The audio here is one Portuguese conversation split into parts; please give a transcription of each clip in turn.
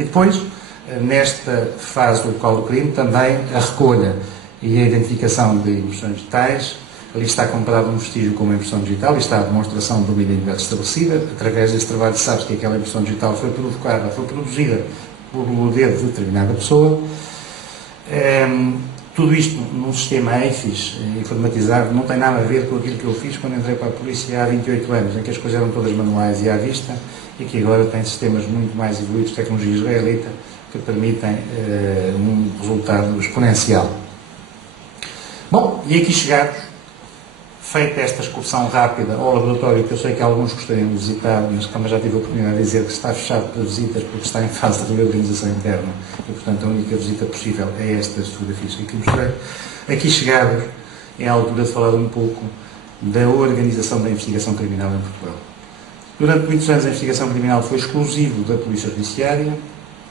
E depois, nesta fase do local do crime, também a recolha e a identificação de impressões digitais. Ali está comparado um vestígio com uma impressão digital e está a demonstração de uma identidade estabelecida. Através desse trabalho sabe-se que aquela impressão digital foi provocada, foi produzida por o dedo de determinada pessoa. Tudo isto num sistema EIFIS informatizado não tem nada a ver com aquilo que eu fiz quando entrei para a polícia há 28 anos, em que as coisas eram todas manuais e à vista, e que agora tem sistemas muito mais evoluídos, tecnologia israelita, que permitem um resultado exponencial. Bom, e aqui chegados, feita esta excursão rápida ao laboratório, que eu sei que alguns gostariam de visitar, mas como já tive a oportunidade de dizer que está fechado para visitas porque está em fase de reorganização interna e, portanto, a única visita possível é estas fotografias que aqui mostrei. Aqui chegados, é a altura de falar um pouco da organização da investigação criminal em Portugal. Durante muitos anos a investigação criminal foi exclusivo da Polícia Judiciária.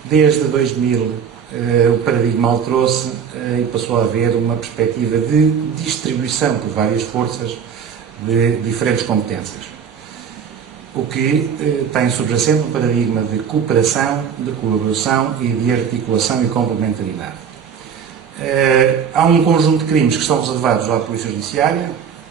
Desde 2000 o paradigma alterou-se e passou a haver uma perspectiva de distribuição por várias forças de diferentes competências. O que tem subjacente um paradigma de cooperação, de colaboração e de articulação e complementaridade. Há um conjunto de crimes que estão reservados à Polícia Judiciária,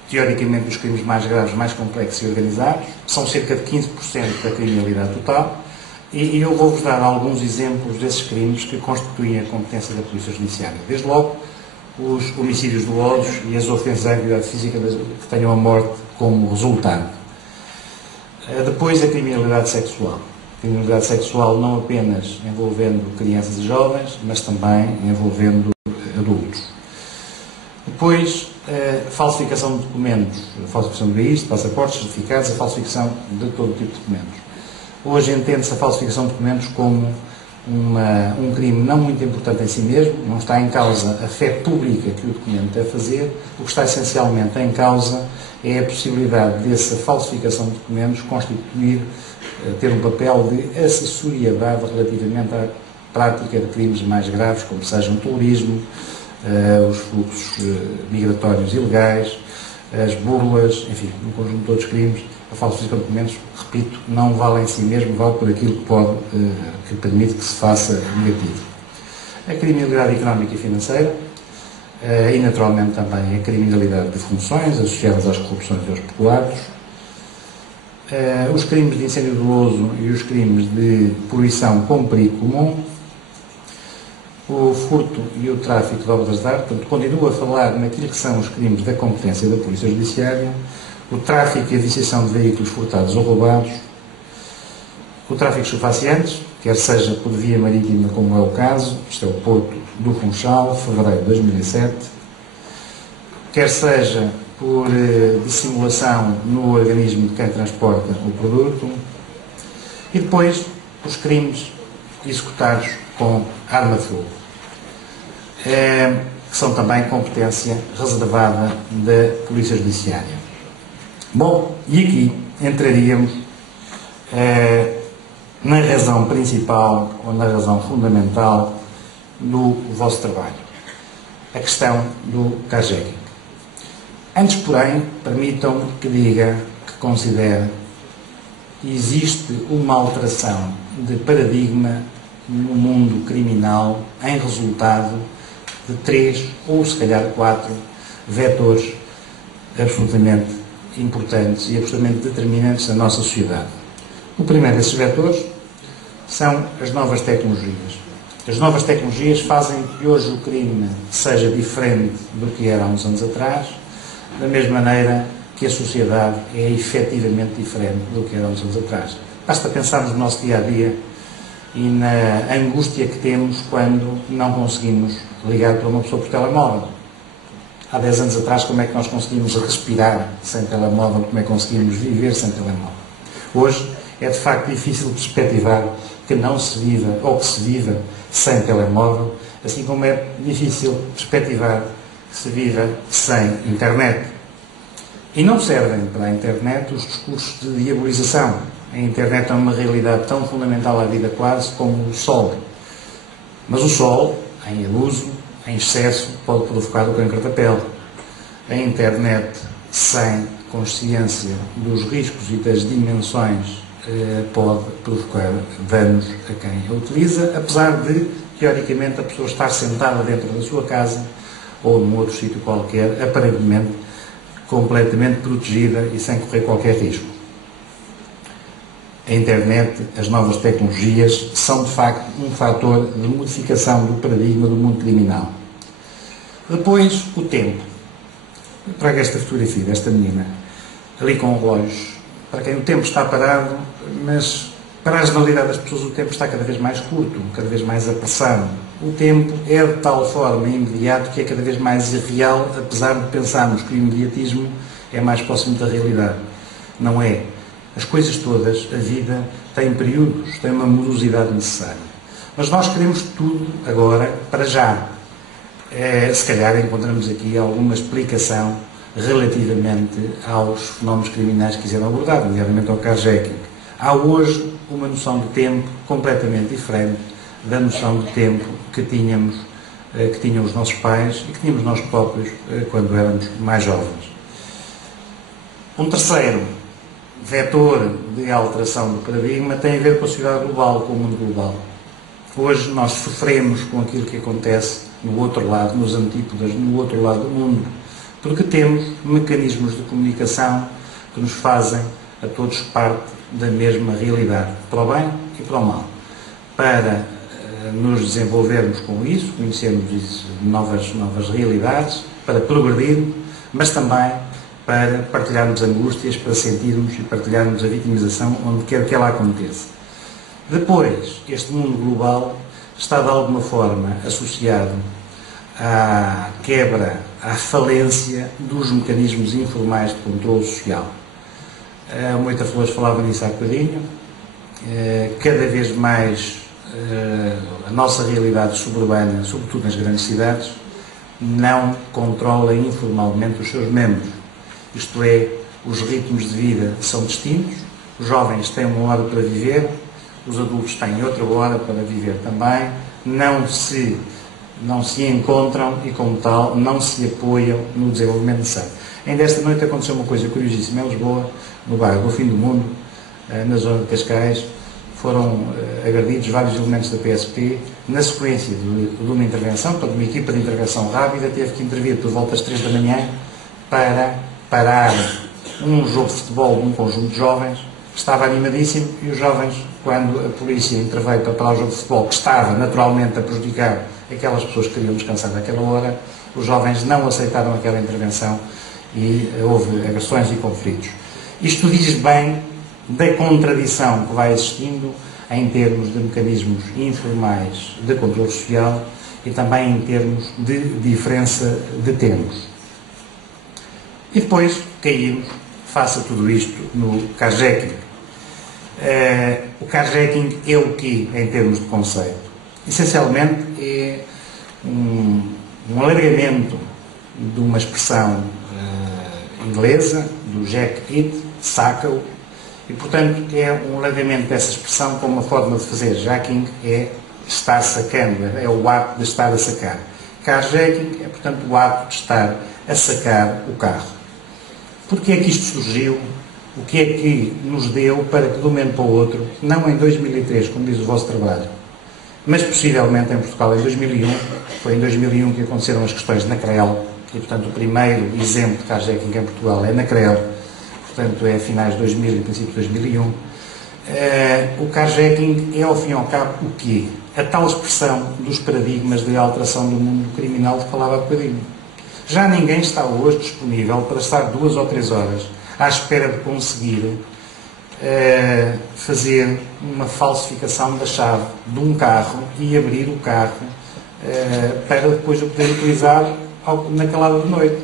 teoricamente os crimes mais graves, mais complexos e organizados, são cerca de 15% da criminalidade total. E eu vou-vos dar alguns exemplos desses crimes que constituem a competência da Polícia Judiciária. Desde logo, os homicídios dolosos e as ofensas à integridade física que tenham a morte como resultado. Depois, a criminalidade sexual. A criminalidade sexual não apenas envolvendo crianças e jovens, mas também envolvendo adultos. Depois, a falsificação de documentos, a falsificação de BIs, de passaportes, certificados, a falsificação de todo tipo de documentos. Hoje entende-se a falsificação de documentos como um crime não muito importante em si mesmo, não está em causa a fé pública que o documento deve fazer, o que está essencialmente em causa é a possibilidade dessa falsificação de documentos constituir, ter um papel de acessoriedade relativamente à prática de crimes mais graves, como sejam o terrorismo, os fluxos migratórios ilegais, as burlas, enfim, um conjunto de outros crimes. A falsificação de documentos, repito, não vale em si mesmo, vale por aquilo que pode, que permite que se faça negativo. A criminalidade económica e financeira e, naturalmente, também a criminalidade de funções associadas às corrupções e aos peculatos, os crimes de incêndio doloso e os crimes de poluição com perigo comum, o furto e o tráfico de obras de arte. Portanto, continuo a falar naquilo que são os crimes da competência da Polícia Judiciária, o tráfico e a viciação de veículos furtados ou roubados, o tráfico de estupefacientes, quer seja por via marítima, como é o caso, isto é o Porto do Funchal, fevereiro de 2007, quer seja por dissimulação no organismo de quem transporta o produto, e depois os crimes executados com arma de fogo, que são também competência reservada da Polícia Judiciária. Bom, e aqui entraríamos na razão principal ou na razão fundamental do vosso trabalho, a questão do carjacking. Antes, porém, permitam-me que diga, que considere que existe uma alteração de paradigma no mundo criminal em resultado de 3 ou se calhar 4 vetores absolutamente importantes e absolutamente determinantes da nossa sociedade. O primeiro desses vetores são as novas tecnologias. As novas tecnologias fazem que hoje o crime seja diferente do que era há uns anos atrás, da mesma maneira que a sociedade é efetivamente diferente do que era há uns anos atrás. Basta pensarmos no nosso dia-a-dia e na angústia que temos quando não conseguimos ligar para uma pessoa por telemóvel. Há 10 anos atrás, como é que nós conseguimos respirar sem telemóvel, como é que conseguimos viver sem telemóvel? Hoje é de facto difícil perspectivar que não se viva ou que se viva sem telemóvel, assim como é difícil perspectivar que se viva sem internet. E não servem para a internet os discursos de diabolização. A internet é uma realidade tão fundamental à vida quase como o sol. Mas o sol, em abuso, em excesso, pode provocar o câncer da pele. A internet, sem consciência dos riscos e das dimensões pode provocar danos a quem a utiliza, apesar de, teoricamente, a pessoa estar sentada dentro da sua casa ou num outro sítio qualquer, aparentemente completamente protegida e sem correr qualquer risco. A internet, as novas tecnologias, são de facto um fator de modificação do paradigma do mundo criminal. Depois, o tempo. Eu trago esta fotografia desta menina, ali com o relógio, para quem o tempo está parado, mas para a generalidade das pessoas o tempo está cada vez mais curto, cada vez mais apressado. O tempo é de tal forma imediato que é cada vez mais irreal, apesar de pensarmos que o imediatismo é mais próximo da realidade. Não é. As coisas todas, a vida, tem períodos, tem uma morosidade necessária. Mas nós queremos tudo agora, para já. Se calhar encontramos aqui alguma explicação relativamente aos fenómenos criminais que quiseram abordar, nomeadamente ao carjacking. Há hoje uma noção de tempo completamente diferente da noção de tempo que tinham os nossos pais e que tínhamos nós próprios quando éramos mais jovens. Um terceiro vetor de alteração do paradigma tem a ver com a sociedade global, com o mundo global. Hoje nós sofremos com aquilo que acontece no outro lado, nos antípodas, no outro lado do mundo, porque temos mecanismos de comunicação que nos fazem a todos parte da mesma realidade, para o bem e para o mal. Para nos desenvolvermos com isso, conhecermos isso, novas realidades, para progredirmos, mas também para partilharmos angústias, para sentirmos e partilharmos a vitimização onde quer que ela aconteça. Depois, este mundo global está de alguma forma associado à quebra, à falência dos mecanismos informais de controle social. A Moita Flores falava nisso há bocadinho. Cada vez mais a nossa realidade suburbana, sobretudo nas grandes cidades, não controla informalmente os seus membros. Isto é, os ritmos de vida são distintos, os jovens têm uma hora para viver, os adultos têm outra hora para viver também, não se encontram e, como tal, não se apoiam no desenvolvimento necessário. Ainda esta noite aconteceu uma coisa curiosíssima em Lisboa, no bairro do Fim do Mundo, na zona de Cascais. Foram agredidos vários elementos da PSP na sequência de uma intervenção, portanto, uma equipa de intervenção rápida teve que intervir por volta das 3 da manhã para parar um jogo de futebol de um conjunto de jovens que estava animadíssimo e os jovens, quando a polícia interveio para parar o jogo de futebol, que estava naturalmente a prejudicar aquelas pessoas que queriam descansar naquela hora, os jovens não aceitaram aquela intervenção e houve agressões e conflitos. Isto diz bem da contradição que vai existindo em termos de mecanismos informais de controle social e também em termos de diferença de tempos. E depois caímos, face a tudo isto, no carjacking. O carjacking é o quê em termos de conceito? Essencialmente é um alargamento de uma expressão inglesa, do Jack It, saca-o, e portanto é um alargamento dessa expressão com uma forma de fazer. Jacking é estar sacando, é o ato de estar a sacar. Carjacking é, portanto, o ato de estar a sacar o carro. Porquê é que isto surgiu? O que é que nos deu para que de um momento para o outro, não em 2003, como diz o vosso trabalho, mas possivelmente em Portugal em 2001, foi em 2001 que aconteceram as questões na CREL, e portanto o primeiro exemplo de carjacking em Portugal é na CREL, portanto é a finais de 2000 e princípio de 2001. O carjacking é, ao fim e ao cabo, o quê? A tal expressão dos paradigmas de alteração do mundo criminal que falava há bocadinho. Já ninguém está hoje disponível para estar 2 ou 3 horas à espera de conseguir fazer uma falsificação da chave de um carro e abrir o carro para depois o poder utilizar naquela hora de noite.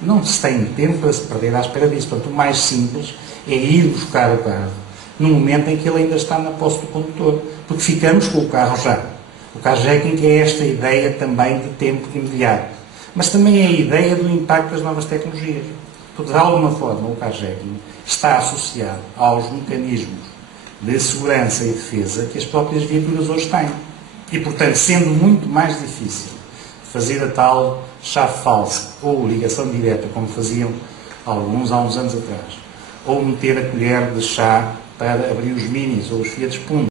Não se tem tempo para se perder à espera disso. Portanto, o mais simples é ir buscar o carro no momento em que ele ainda está na posse do condutor, porque ficamos com o carro já. O carjacking é esta ideia também de tempo imediato, mas também é a ideia do impacto das novas tecnologias. Porque, de alguma forma, o carjacking está associado aos mecanismos de segurança e defesa que as próprias viaturas hoje têm. E, portanto, sendo muito mais difícil fazer a tal chave falsa ou ligação direta, como faziam alguns há uns anos atrás, ou meter a colher de chá para abrir os Minis ou os Fiat Punto.